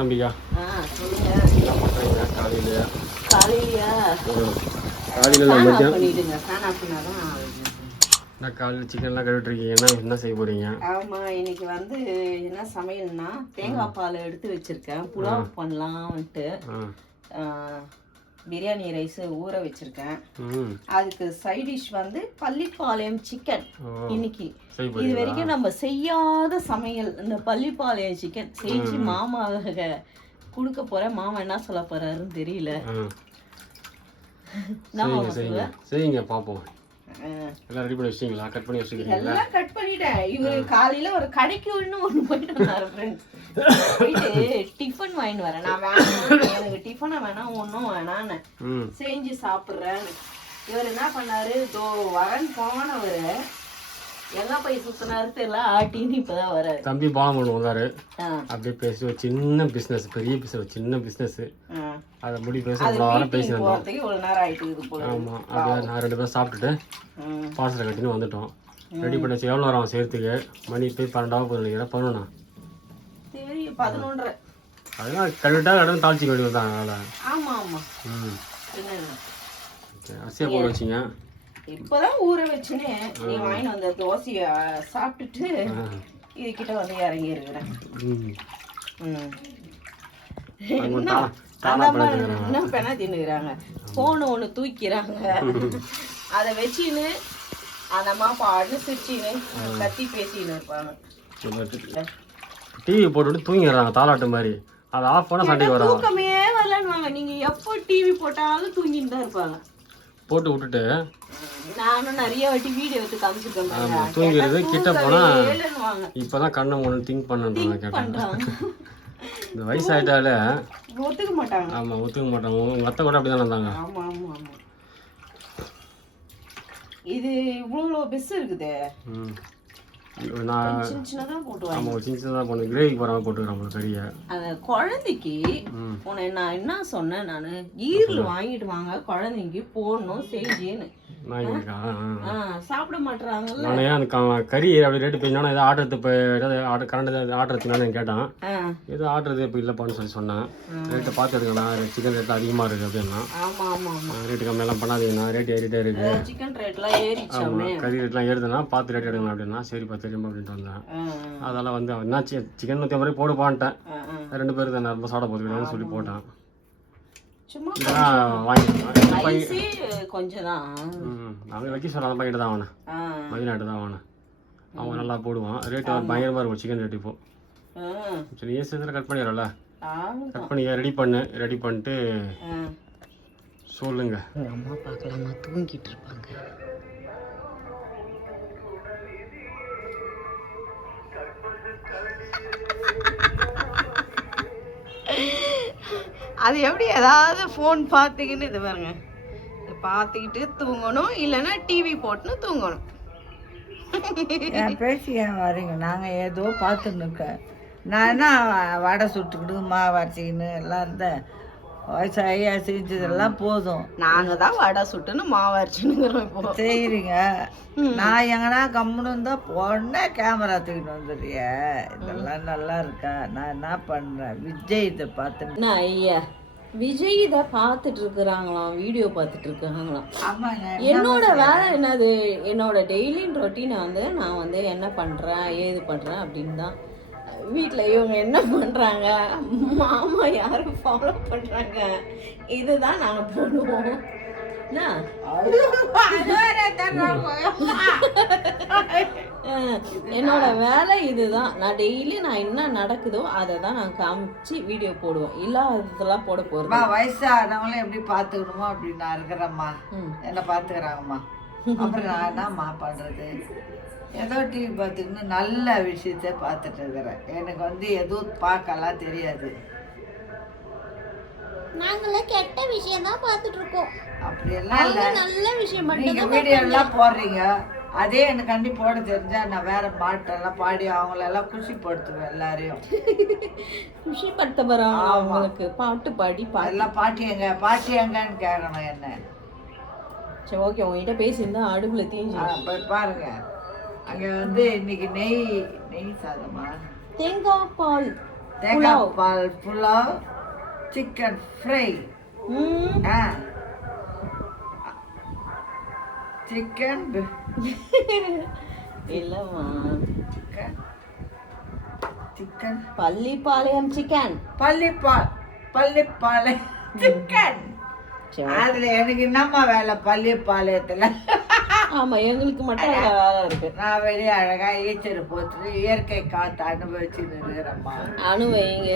நம்பிக்கா சொல்லுங்க. என்ன பண்ணுறீங்க காலையிலையா? காலையிலையா? காலையில் நான் மதியம் பண்ணிவிடுங்க. ஃபேன் ஆஃப் பண்ணாதான் நான் காலையில் சிக்கன்லாம் கழுவிட்டுருக்கீங்க. என்ன செய்ய போகிறீங்க? ஆமாம், இன்னைக்கு வந்து என்ன சமையல்னா தேங்காய் பால் எடுத்து வச்சுருக்கேன். புலாவ் பண்ணலாம்ட்டு பிரியாணி ரைஸ் ஊற வச்சிருக்கேன். அதுக்கு சைட் டிஷ் வந்து பள்ளிப்பாளையம் சிக்கன். இன்னைக்கு இது வரைக்கும் நம்ம செய்யாத சமையல் இந்த பள்ளிப்பாளையம் சிக்கன் செஞ்சு மாமாவை கொடுக்க போறேன். மாமா என்ன சொல்ல போறாருன்னு தெரியல. செய்யுங்க பாப்போம். எல்லாம் ரெடி பண்ணி வச்சிட்டீங்களா? கட் பண்ணி வச்சிருக்கீங்களா? எல்லாம் கட் பண்ணிட்டேன். இவரு காலையில ஒரு கடைக்கு ஒண்ணு போயிட்டு வந்தாரு ஃப்ரெண்ட்ஸ். போயிட்டு டிஃபன் வாங்கிட்டு வரேன். நான் வேணாம், எனக்கு டிஃபனை வேணாம், ஒன்றும் வேணான்னு செஞ்சு சாப்பிட்றேன். இவர் என்ன பண்ணாரு, இதோ வரேன்னு போனவர் எல்லாம் போய் சுத்தினாரு தெரியல, ஆட்டின்னு இப்பதான் வராரு. தம்பி பாலம் ஒன்று வந்தாரு. அப்படியே பேசி ஒரு சின்ன பிஸ்னஸ், பெரிய பிஸ்னஸ், சின்ன பிஸ்னஸ் அதை முடி பேச பேசினோம். ஒரு நேரம் ஆயிட்டு போல. ஆமாம், அப்படியே நான் 2 பேரும் சாப்பிட்டுட்டு பார்சலை கட்டின்னு வந்துட்டோம். ரெடி பண்ணி வச்சு எவ்வளோ நேரம் செய்யறதுக்கு? மணி போய் 12 போய் நினைக்கிறேன். 11 சரி 11:30. அதெல்லாம் கழுவிட்டா கடந்து தாளிச்சிக்க வேண்டியது தான். அதனால் ஆமாம் ஆமாம். அரிசியை போட வச்சிங்க. இப்போதான் ஊற வச்சுன்னு நீ வாங்கிட்டு வந்த தோசையை சாப்பிட்டுட்டு இதுக்கிட்ட வந்து இறங்கி இருக்கிறேன். என்ன பெணா தின்னுக்கிறாங்க, போன ஒன்று தூக்கிறாங்க, அதை வச்சுன்னு அந்த அம்மா பாடு சிரிச்சின்னு கத்தி பேசின்னு இருப்பாங்க. டிவி போட்டுவிட்டு தூங்கிடுறாங்க தாலாட்டு மாதிரி. அதை ஆஃப் பண்ணால் சண்டைக்கு வராங்க. தூக்கமே வரலன்னுவாங்க. நீங்கள் எப்போ டிவி போட்டாலும் தூங்கிட்டு தான் இருப்பாங்க. போட்டு விட்டுட்டு நானும் நிறைய வாட்டி வீடியோ எடுத்து காமிச்சிருக்கேன். தூங்கிறது கிட்ட போனா இப்பதான் கண்ணை மூணு திங்க் பண்ணுறாங்க. கேட்டாங்க இந்த வயசாயிட்டால ஒத்துக்க மாட்டாங்க. ஆமா ஒத்துக்க மாட்டாங்க. உங்க அத்தை கூட அப்படிதான் இருந்தாங்க. ஆமா ஆமா ஆமா. இது இவ்வளோ பெஸ் இருக்குது. நான் சின்னதாக போட்டு ஆமாம் ஒரு சின்னதாக போட்டு கிரேவிக்கு போகிற மாதிரி போட்டுக்கிறேன் கறியை. அந்த குழந்தைக்கு உன்னை நான் என்ன சொன்னேன், நான் ஈரல் வாங்கிட்டு வாங்க குழந்தைக்கு போடணும் செஞ்சேன்னு. சாப்பிட மாட்டாங்கல்ல. நான் ஏன் அந்த கறி அப்படி ரேட்டு போயினா ஏதோ ஆடுறது இப்போ ஏதாவது கரண்ட் ஏதாவது ஆடுறதுனால கேட்டேன். ஏதோ ஆடுறது இப்போ இல்லைப்பான்னு சொன்னேன். ரேட்டை பார்த்து எடுக்கலாம், சிக்கன் ரேட் அதிகமாக இருக்குது அப்படின்னா. ஆமாம் ஆமாம் ஆமாம். ரேட்டு கம்மியெல்லாம் பண்ணாதீங்கண்ணா, ரேட் ஏறிட்டே இருக்குது. சிக்கன் ரேட்லாம் ஏறிச்சு. ஆமாம் கறி ரேட்லாம் ஏறுதுன்னா பார்த்து ரேட் எடுக்கலாம் அப்படின்னா. சரிப்பா தெரியுமா அப்படின்ட்டு வந்தேன். அதெல்லாம் வந்து என்ன சிக்கன் 150 ரூபாய் போடுப்பான்ட்டேன். 2 பேருக்கு தான் ரொம்ப சாப்பிட போதுன்னு சொல்லி போட்டேன். நாங்கள் வைக்க சொல்ல அந்த பையன் தான் வாங்கினேன். மதினாட்டு தான் வாங்கினேன். அவன் நல்லா போடுவான். ரேட்டு பயங்கரமாக இருக்கும் சிக்கன் ரேட். இப்போ சரி ஏசியத்தில் கட் பண்ணிடுறல, கட் பண்ணி ரெடி பண்ணிட்டு சொல்லுங்க. அம்மா பார்க்கலாமா, தூங்கிட்டு இருப்பாங்க. அது எப்படி ஏதாவது ஃபோன் பார்த்துக்கின்னு இது பாருங்க, பார்த்துக்கிட்டு தூங்கணும், இல்லைன்னா டிவி போட்டுன்னு தூங்கணும். பேசி ஏன் வரீங்க? நாங்கள் ஏதோ பார்த்துன்னு இருக்கேன். நான் என்ன வடை சுட்டுக்கிட்டு மாவு அரைச்சிக்கின்னு எல்லாம் இருந்தேன். வயசாகி செஞ்சதெல்லாம் போதும். நாங்கள் தான் வடை சுட்டுன்னு மாவு அரைச்சினுங்கிறோம் இப்போ செய்கிறீங்க. நான் எங்கன்னா கம்முன்னு இருந்தால் உடனே கேமரா தூக்கிட்டு வந்துடுறிய. இதெல்லாம் நல்லா இருக்கா? நான் என்ன பண்ணுறேன், விஜய் இதை பார்த்து. ஐயா விஜய் இதை பார்த்துட்டு இருக்கிறாங்களாம், வீடியோ பார்த்துட்டு இருக்காங்களாம். ஆமாங்க. என்னோட வேலை என்னது, என்னோட டெய்லின் ரொட்டீனை வந்து நான் வந்து என்ன பண்ணுறேன் ஏது பண்ணுறேன் அப்படின்னு தான். வீட்டில் இவங்க என்ன பண்ணுறாங்க, மாமா யாரும் ஃபாலோ பண்ணுறாங்க, இதுதான் நாங்கள் போடுவோம். என்னோட வேலை இதுதான். நான் டெய்லி நான் என்ன நடக்குதோ அதை தான் நான் காமிச்சு வீடியோ போடுவேன். இல்லாததெல்லாம் போட போறேன். வயசானவங்களும் எப்படி பார்த்துக்கணுமோ அப்படி நான் இருக்கிறேம்மா. என்ன பார்த்துக்கிறாங்கம்மா. அப்புறம் நான் என்னம்மா பண்ணுறது? ஏதோ டிவி பார்த்துக்கின்னு நல்ல விஷயத்த பார்த்துட்டு இருக்கிறேன். எனக்கு வந்து எதுவும் பார்க்கலாம் தெரியாது. நாங்களே கெட்ட விஷயம் தான் பார்த்துட்டு இருக்கோம். அப்படியெல்லாம் இல்லை, நல்ல விஷயம் மட்டும். நீங்கள் வீடியோ எல்லாம் போடுறீங்க, அதே எனக்கு கண்டி போட தெரிஞ்சா நான் வேற பாட்டெல்லாம் பாடி அவங்களெல்லாம் குஷிப்படுத்துவேன். எல்லாரையும் குஷிப்படுத்த போகிறாங்க. அவங்களுக்கு பாட்டு பாடி எல்லாம் பாட்டி எங்கன்னு கேட்கணும் என்ன. சரி ஓகே, உங்ககிட்ட பேசியிருந்தா அடுப்பில் தீஞ்சு போய் பாருங்க. அங்கே வந்து இன்னைக்கு நெய் சாதமா, தேங்காய் பால் தேங்காய் பால் புலாவ், சிக்கன் ஃப்ரை, சிக்கன் இல்லம்மா, chicken Pallipalayam chicken. Pallipalayam chicken. அதுல எனக்கு என்னம்மா வேலை பள்ளிப்பாளையத்துல? ஆமா, எங்களுக்கு மட்டும் வேலை இருக்கு. நான் வெளியே அழகா ஈச்சர் போட்டு இயற்கை காத்து அனுபவிச்சுன்னு இருக்கிறேம்மா. அனுபவிங்க.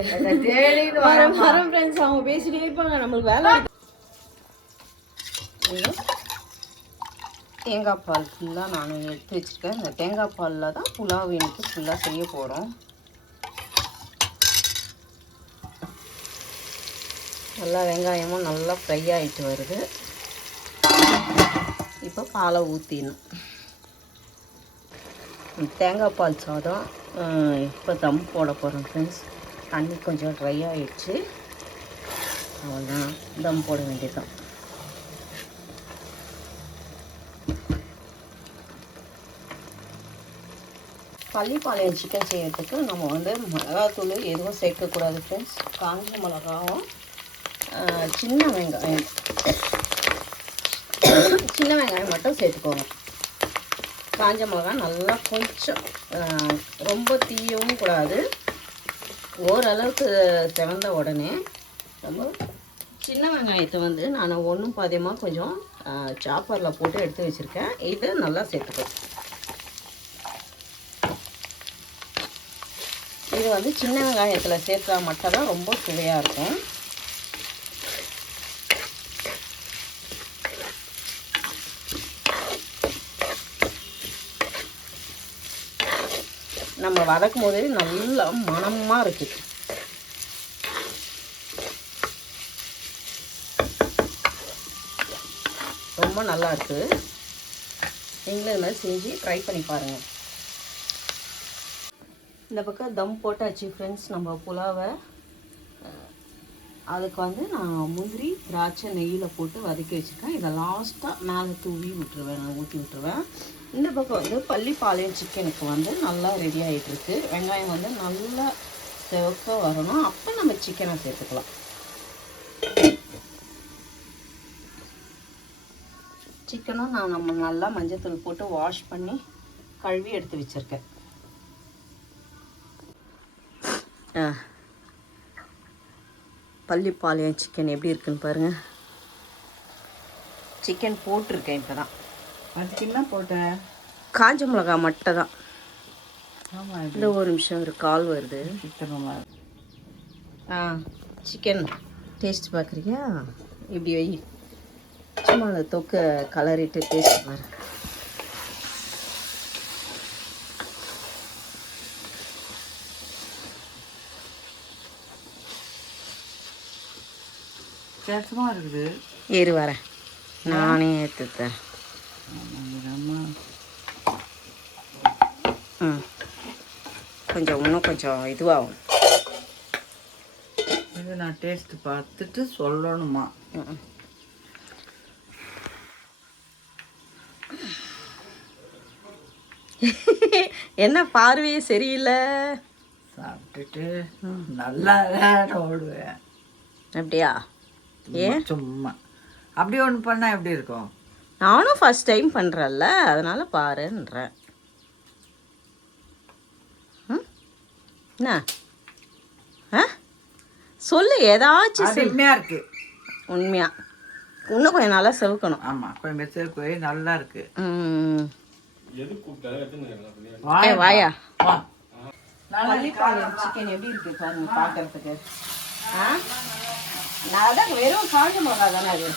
தேடின்னு வரம் ஃப்ரெண்ட்ஸ், அவங்க பேசிட்டே இருப்பாங்க, நம்மளுக்கு வேலை. தேங்காய் பால் ஃபுல்லாக நான் எடுத்து வச்சுருக்கேன். இந்த தேங்காய் பாலில் தான் புலாவ் எனக்கு ஃபுல்லாக செய்ய போகிறோம். நல்லா வெங்காயமும் நல்லா ஃப்ரை ஆகிட்டு வருது. இப்போ பாலை ஊற்றிடணும். தேங்காய் பால் சாதம் இப்போ தம் போட போகிறோம் ஃப்ரெண்ட்ஸ். தண்ணி கொஞ்சம் ட்ரை ஆகிடுச்சு, அவ்வளோதான், தம் போட வேண்டியதுதான். பள்ளிப்பாளையம் சிக்கன் செய்யறதுக்கு நம்ம வந்து மிளகாத்தூள் எதுவும் சேர்க்கக்கூடாது ஃப்ரெண்ட்ஸ். காஞ்ச மிளகாவும் சின்ன வெங்காயம் மட்டும் சேர்த்துக்கோங்க. காஞ்ச மிளகா நல்லா கொஞ்சம் ரொம்ப தீயவும் கூடாது, ஓரளவுக்கு செவந்த உடனே நம்ம சின்ன வெங்காயத்தை வந்து நான் ஒன்றும் பாதியமாக கொஞ்சம் சாப்பரில் போட்டு எடுத்து வச்சுருக்கேன். இதை நல்லா சேர்த்துக்கோங்க. இது வந்து சின்ன வெங்காயத்தில் சேர்த்தா மட்டும் தான் ரொம்ப சுவையாக இருக்கும். நம்ம வதக்கும் போதே நல்லா மணமாக இருக்குது. ரொம்ப நல்லா இருக்குது. நீங்களும் இது மாதிரி செஞ்சு ட்ரை பண்ணி பாருங்கள். இந்த பக்கம் தம் போட்டாச்சு ஃப்ரெண்ட்ஸ் நம்ம புலாவை. அதுக்கு வந்து நான் முந்திரி திராட்சை நெய்யில் போட்டு வதக்கி வச்சுருக்கேன். இதை லாஸ்ட்டாக மேலே தூவி விட்டுருவேன், நான் ஊற்றி விட்டுருவேன். இந்த பக்கம் வந்து பள்ளிப்பாளையம் சிக்கனுக்கு வந்து நல்லா ரெடி ஆகிட்டுருக்கு. வெங்காயம் வந்து நல்லா சிவக்க வரணும், அப்போ நம்ம சிக்கனை சேர்த்துக்கலாம். சிக்கனும் நம்ம நல்லா மஞ்சத்தூள் போட்டு வாஷ் பண்ணி கழுவி எடுத்து வச்சுருக்கேன். பள்ளிப்பாளையம் சிக்கன் எப்படி இருக்குன்னு பாருங்கள். சிக்கன் போட்டிருக்கேன் இப்போ தான். அதுக்கு என்ன போட்டேன்? காஞ்ச மிளகா மட்டும் தான். ஆமாம், இந்த ஒரு நிமிஷம் ஒரு கால் வருது. சிக்கன் டேஸ்ட் பார்க்குறியா? இப்படி வை, சும்மா அந்த தொக்கை கலரிட்டு டேஸ்ட் பாரு. வித்தியாசமாக இருக்குது. ஏறு வரேன், நானே ஏற்றுத்தேன். கொஞ்சம் இன்னும் கொஞ்சம் இதுவாகும். இது நான் டேஸ்ட் பார்த்துட்டு சொல்லணுமா? என்ன பார்வையே சரியில்லை. சாப்பிட்டுட்டு நல்லா ஓடுவேன். அப்படியா? ஏன் சும்மா அப்படி ஒன்று பண்ணால் எப்படி இருக்கும்? நானும் ஃபர்ஸ்ட் டைம் பண்ணுறேன்ல, அதனால பாருன்றேன். என்ன சொல்லு, ஏதாச்சும் உண்மையாக இருக்குது. உண்மையா இன்னும் கொஞ்சம் நல்லா செவுக்கணும். ஆமாம், கொஞ்சம் செவுக்கு நல்லா இருக்கு. வாயா, பள்ளிப்பாளையம் சிக்கன் எப்படி இருக்கு பாருங்க பார்க்கறதுக்கு. நான் அதான் வெறும் காஞ்ச மிளகா தானே அது.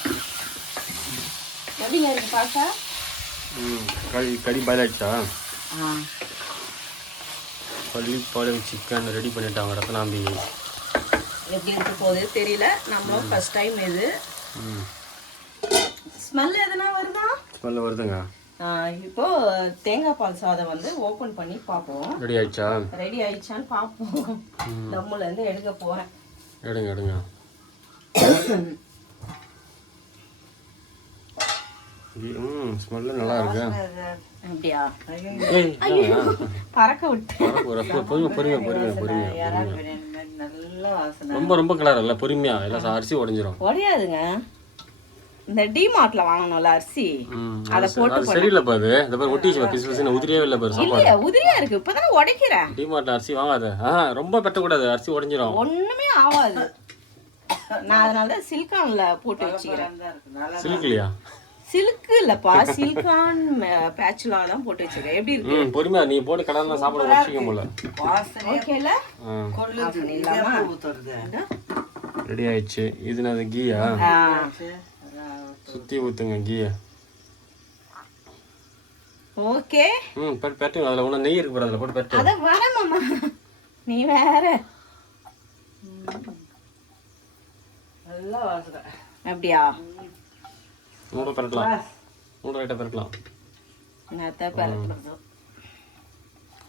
எப்படிங்க இருக்கு பார்த்தா? கறி பாயில் ஆயிடுச்சா? பள்ளிப்பாளையம் சிக்கன் ரெடி பண்ணிட்டாங்க ரத்னாம்பி. எப்படி இருக்க போகுது தெரியல, நம்மளும் ஃபர்ஸ்ட் டைம் இது. ஸ்மெல் எதுனா வருதா? ஸ்மெல் வருதுங்க. இப்போ தேங்காய் பால் சாதம் வந்து ஓப்பன் பண்ணி பார்ப்போம். ரெடி ஆயிடுச்சா? ரெடி ஆயிடுச்சான்னு பார்ப்போம். தம்முல இருந்து எடுக்க போறேன். எடுங்க எடுங்க. ஸ்மெல்லு நல்லா இருக்கு. அப்படியா? ஏய் பறக்க விட்டு பொறுமையா. நல்ல வாசனை. ரொம்ப ரொம்ப கலர் இல்லை, பொறுமையா இல்லை அரிசி உடஞ்சிரும். உடையாதுங்க. இந்த டிமார்ட்ல வாங்கணும்ல அரிசி, அத போட்டு அது சரியில்லைப்பா. அது இந்த மாதிரி ஒட்டிச்சு பிசு உதிரியாவே இல்லை பாரு சாப்பாடு. இல்ல உதிரியா இருக்கு. இப்பதானே உடைக்கிறேன். டிமார்ட்ல அரிசி வாங்காத. ரொம்ப பெட்டக்கூடாது, அரிசி உடஞ்சிரும். ஒண்ணுமே ஆகாது. நான் அதனாலதான் சிலிக்கான்ல போட்டு வச்சுக்கிறேன். சில்க்லையா? சில்க்கு இல்லப்பா, சிலிக்கான் பேச்சுலா தான் போட்டு வச்சிருக்கேன். எப்படி இருக்கு? பொறுமையா நீ போட்டு கடலாம் சாப்பிட வச்சுக்க முடியல. ஓகேல ரெடி ஆயிடுச்சு. இது நான் கீயா சுத்தி ஊத்துங்க கீயா. ஓகே. பெட்டு அதுல ஒண்ணு நெய் இருக்கு பாரு, அதுல போட்டு பெட்டு. அத வர மாமா, நீ வேற. நல்ல வாசனை. அப்படியா? மூணு பெரட்டலாம், மூணு ரைட்டா பெரட்டலாம். என்னத்த பெரட்டலாம்?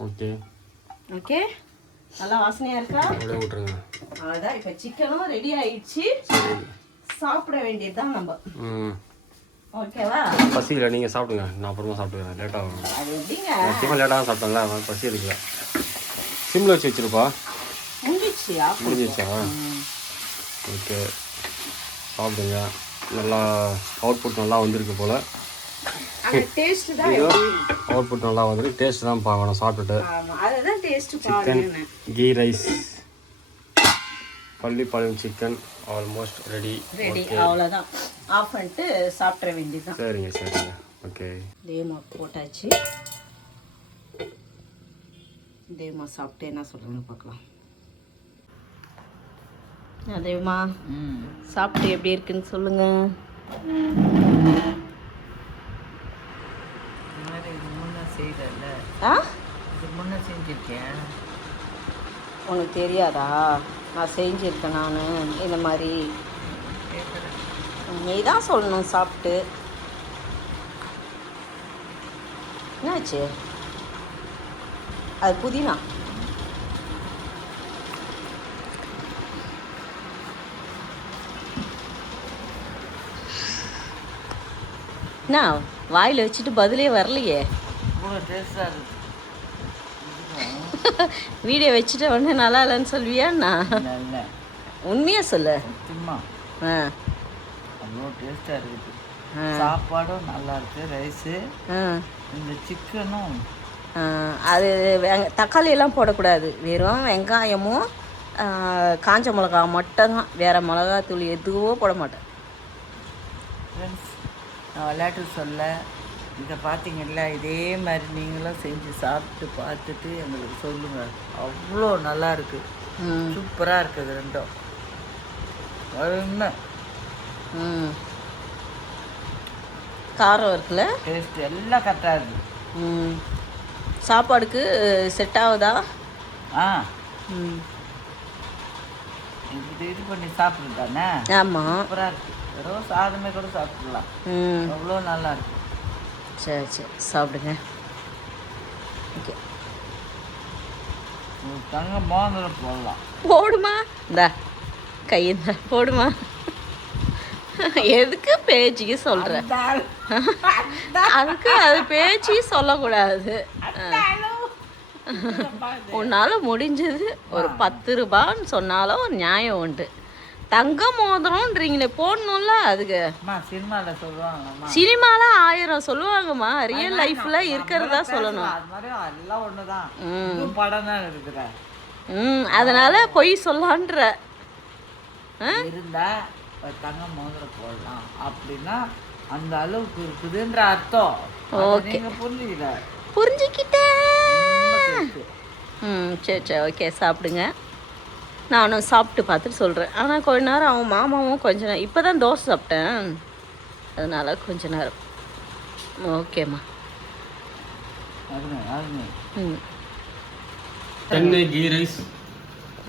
ஓகே ஓகே, நல்லா வாசனையா இருக்கா? அப்படியே விட்டுருங்க. அவ்வளோதான். இப்போ சிக்கனும் ரெடி ஆயிடுச்சு. சாப்பிட வேண்டியதுதான் நம்ம. ஓகேவா? பசி இல்லை, நீங்கள் சாப்பிடுங்க, நான் அப்புறமா சாப்பிட்டுக்கிறேன். லேட்டாக ஆகும். அது எப்படிங்க? சிக்கன் லேட்டாக சாப்பிட்டோம்ல, பசி எடுக்கல. சிம்மில் வச்சு வச்சிருப்பா. முடிஞ்சிச்சியா? முடிஞ்சிச்சா? ஓகே, சாப்பிடுங்க. நல்லா அவுட்புட் நல்லா வந்திருக்கு போல். அந்த டேஸ்ட் தான். அவுட்புட் நல்லா வந்துருக்கு. டேஸ்ட் தான் பார்க்கணும் சாப்பிட்டுட்டு. அதுதான் taste. Chicken ghee rice, Pallipalayam chicken almost ready. அவ்வளோதான். ஆஃப் பண்ணிட்டு சாப்பிட வேண்டியதுதான். சரிங்க சரிங்க. ஓகே, தேமா போட்டாச்சு. தேமா சாப்பிட்டு என்ன சொல்கிறேன்னு பார்க்கலாம். தேவமா சாப்பிட்டு எப்படி இருக்குன்னு சொல்லுங்க. முன்ன செஞ்சிருக்கேன். உனக்கு தெரியாதா? நான் செஞ்சுருக்கேன். நான் இந்த மாதிரி நீ தான் சொல்லணும். சாப்பிட்டு என்னாச்சு? அது புதினா. என்ன வாயில் வச்சுட்டு பதிலே வரலையே? வீடியோ வச்சுட்டு உடனே நல்லா இல்லைன்னு சொல்வியாண்ணா? உண்மையாக சொல்லு. அவ்வளோ டேஸ்டாக இருக்குது. சாப்பாடும் நல்லா இருக்கு. ரைஸு, இந்த சிக்கனும். அது தக்காளி எல்லாம் போடக்கூடாது. வெறும் வெங்காயமும் காஞ்ச மிளகா மட்டும்தான். வேறு மிளகாத்தூள் எதுவும் போட மாட்டேன். ஃப்ரெண்ட்ஸ், நான் விளையாட்டு சொல்ல, இதை பார்த்தீங்கல்ல, இதே மாதிரி நீங்களும் செஞ்சு சாப்பிட்டு பார்த்துட்டு எங்களுக்கு சொல்லுங்கள். அவ்வளோ நல்லா இருக்குது. சூப்பராக இருக்குது ரெண்டும். இன்னும் காரம் இருக்குல்ல, டேஸ்ட் எல்லாம் கரெக்டாக இருக்குது. சாப்பாடுக்கு செட் ஆகுதா? இது பண்ணி சாப்பிடுறது தானே? ஆமாம், சூப்பராக இருக்குது. வெறும் சாதமே கூட சாப்பிடலாம். அவ்வளோ நல்லா இருக்கு. சரி சரி, சாப்பிடுங்க. ஓகே, தங்க மோதிரம் போடலாம். போடுமா? இந்தா கையில் போடுமா. எதுக்கு பேச்சுக்கு சொல்ற? அதுக்கு அது பேச்சு சொல்லக்கூடாது. உன்னால முடிஞ்சது ஒரு 10 ரூபான்னு சொன்னாலும் ஒரு நியாயம் உண்டு. தங்க மோதிரம்ன்றீங்களே, போடணும்ல. அதுக்கு சினிமாவில் சொல்லுவாங்க. சினிமால 1000 சொல்லுவாங்கம்மா. ரியல் லைஃப்ல இருக்கிறதா சொல்லணும். எல்லாம் ஒண்ணுதான். படம் தான் இருக்கிற. அதனால பொய் சொல்லான்ற இருந்தா தங்க மோதிரம் போடலாம் அப்படின்னா அந்த அளவுக்கு இருக்குதுன்ற அர்த்தம். ஓகே, புரிஞ்சுக்கிட்டேன். சரி சரி, ஓகே, சாப்பிடுங்க. நானும் சாப்பிட்டு பார்த்துட்டு சொல்கிறேன். ஆனால் கொஞ்ச நேரம் அவன் மாமாவும் கொஞ்ச நேரம், இப்போ தான் தோசை சாப்பிட்டேன், அதனால் கொஞ்ச நேரம். ஓகேம்மா. Chennai ghee rice.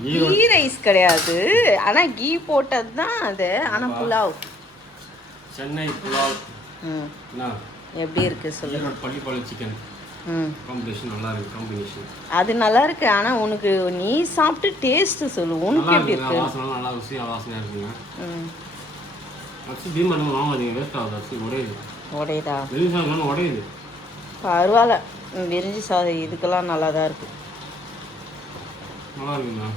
Ghee rice கிடையாது, ஆனால் கீ போட்டது தான் அது. ஆனால் புலாவ், சென்னை புலாவ். எப்படி இருக்கு சொல்லுங்க. பள்ளிப்பாளையம் சிக்கன் காம்பினேஷன் நல்லா இருக்கு. காம்பினேஷன் அது நல்லா இருக்கு. ஆனால் உனக்கு நீ சாப்பிட்டு டேஸ்ட் சொல்லு, உனக்கு எப்படி இருக்கு? வாசனை நல்லா ருசியாக வாசனையாக இருக்குங்க. அரிசி பீமா நம்ம வாங்காதீங்க, வேஸ்ட் ஆகுது அரிசி. ஒரே உடையுதா? வெளியே சாதம் உடையுது. பரவாயில்ல, வெறிஞ்சி சாதம் இதுக்கெல்லாம் நல்லா தான் இருக்கு. நல்லா இருக்குங்களா?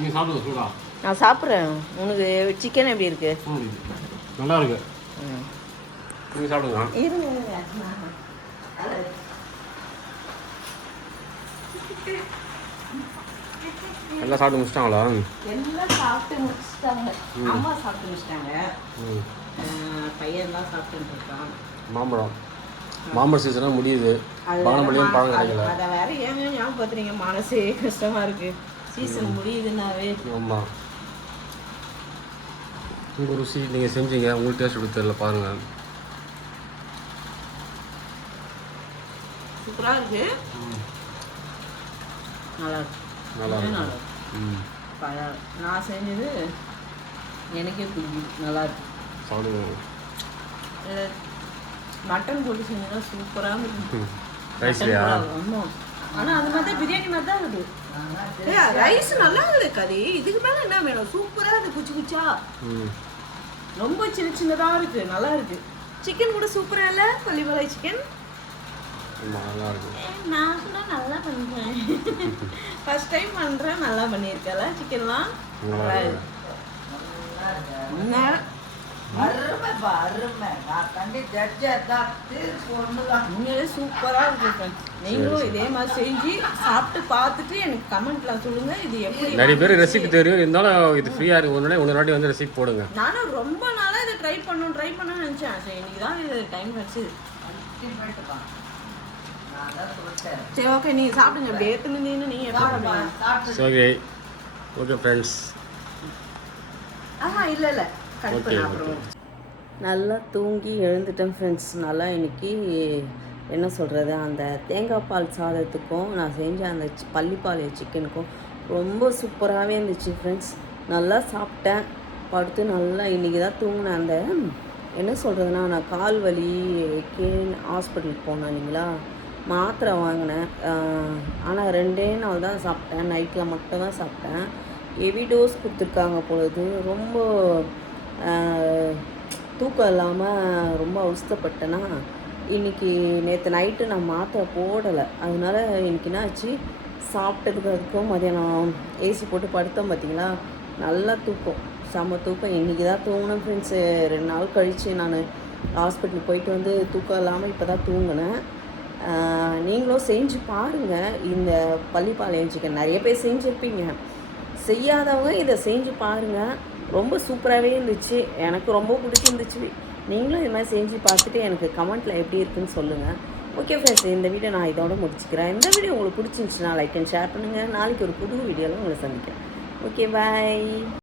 நீங்கள் சாப்பிடுங்க சூடா. நான் சாப்பிட்றேன். உனக்கு சிக்கன் எப்படி இருக்கு? நல்லா இருக்கு. நீங்கள் சாப்பிடுங்க. இருங்க. எல்லாம் சாப்பிட்டு முடிச்சிட்டாங்களா? எல்லாம் சாப்பிட்டு முடிச்சிட்டாங்க. அம்மா சாப்பிட்டு முடிச்சிட்டாங்க. பையன்லாம் சாப்பிட்டு இருக்கான். மாம்பழம் சீசனாக முடியுது. பானமல்லியும் பழம் கிடைக்கல. அதை வேற ஏங்க ஞாபகப்படுத்துறீங்க, மனசே கஷ்டமா இருக்கு. சீசன் முடியுதுன்னாவே. ஆமாம். உங்கள் ருசி நீங்கள் செஞ்சீங்க, உங்களுக்கு டேஸ்ட் எப்படி தெரியல பாருங்கள். சூப்பராக இருக்கு. நல்லா இருக்கு. நல்லா இருக்கு. நான் செஞ்சது எனக்கே பிடிக்கும். நல்லா இருக்கு. சாப்பிடுவோம். மட்டன் போட்டு செஞ்சா சூப்பராக இருக்கும். ரைஸ்லையா? ஆமாம். ஆனால் அது மாதிரி பிரியாணி மாதிரி தான் இருக்குது. ரைஸ் நல்லா இருக்குது கறி. இதுக்கு மேலே என்ன வேணும்? சூப்பராக இருக்குது. குச்சி குச்சா ரொம்ப சின்ன சின்னதாக இருக்குது. நல்லா இருக்குது. சிக்கன் கூட சூப்பராக இல்லை? பள்ளிப்பாளை சிக்கன் நல்லா இருக்கு. நான் கூட நல்லா பண்ணுறேன். ஃபர்ஸ்ட் டைம் பண்ணுறேன். நல்லா பண்ணியிருக்கல சிக்கன்லாம். நல்லா இருக்கு. அருமைப்பா, அருமை. நான் கண்டி ஜட்ஜா தான் தீர்ப்பு ஒண்ணுதான். உண்மையிலே சூப்பராக இருக்கு. நீங்களும் இதே மாதிரி செஞ்சு சாப்பிட்டு பார்த்துட்டு எனக்கு கமெண்ட்ல சொல்லுங்க. இது எப்படி? நிறைய பேர் ரெசிபி தெரியும், இருந்தாலும் இது ஃப்ரீயாக இருக்கு. ஒன்று வாட்டி வந்து ரெசிபி போடுங்க. நானும் ரொம்ப நாளாக இதை ட்ரை பண்ணணும்னு நினச்சேன். சரி, இன்னைக்கு தான் இது டைம் கிடச்சிது. சரி, ஓகே, நீங்கள் சாப்பிடுங்க. அப்படியே ஏற்றுனீங்கன்னு நீங்கள் எப்படி? Okay okay friends. இல்லை கட் பண்ண அப்புறம். நல்லா தூங்கி எழுந்துட்டேன் ஃப்ரெண்ட்ஸ். நல்லா இன்னைக்கு என்ன சொல்கிறது, அந்த தேங்காய் பால் சாதத்துக்கும் நான் செஞ்ச அந்த பள்ளிப்பாளைய சிக்கனுக்கும் ரொம்ப சூப்பராகவே இருந்துச்சு ஃப்ரெண்ட்ஸ். நல்லா சாப்பிட்டேன், படுத்து நல்லா இன்றைக்கி தான் தூங்கினேன். அந்த என்ன சொல்கிறதுனா, நான் கால் வலிக்கு ஹாஸ்பிட்டலுக்கு போனேன் இல்லைங்களா, மாத்திரை வாங்கினேன். ஆனால் 2 நாள் தான் சாப்பிட்டேன். நைட்டில் மட்டும் தான் சாப்பிட்டேன். ஹெவி டோஸ் கொடுத்துருக்காங்க பொழுது. ரொம்ப தூக்கம் இல்லாமல் ரொம்ப அவஸ்தைப்பட்டேன்னா, இன்றைக்கி நேற்று நைட்டு நான் மாத்திரை போடலை. அதனால இன்றைக்கி என்ன ஆச்சு, சாப்பிட்டதுக்கு அதுக்கும் மதியானம் ஏசி போட்டு படுத்தோம் பார்த்தீங்களா, நல்லா தூக்கம், செம்ம தூக்கம். இன்றைக்கி தான் தூங்கினேன் ஃப்ரெண்ட்ஸு. 2 நாள் கழித்து நான் ஹாஸ்பிட்டலுக்கு போயிட்டு வந்து தூக்கம் இல்லாமல் இப்போ தான் தூங்கினேன். நீங்களும் செஞ்சு பாருங்கள். இந்த பள்ளிப்பாளையம் சிக்கன் நிறைய பேர் செஞ்சுருப்பீங்க, செய்யாதவங்க இதை செஞ்சு பாருங்கள். ரொம்ப சூப்பராகவே இருந்துச்சு. எனக்கு ரொம்ப பிடிச்சிருந்துச்சு. நீங்களும் இது மாதிரி செஞ்சு பார்த்துட்டு எனக்கு கமெண்ட்டில் எப்படி இருக்குன்னு சொல்லுங்கள். ஓகே ஃப்ரெண்ட்ஸ், இந்த வீடியோ நான் இதோட முடிச்சுக்கிறேன். இந்த வீடியோ உங்களுக்கு பிடிச்சிருந்துச்சுன்னா லைக் அண்ட் ஷேர் பண்ணுங்கள். நாளைக்கு ஒரு புது வீடியோவில் உங்களை சந்திக்கிறேன். ஓகே, பாய்.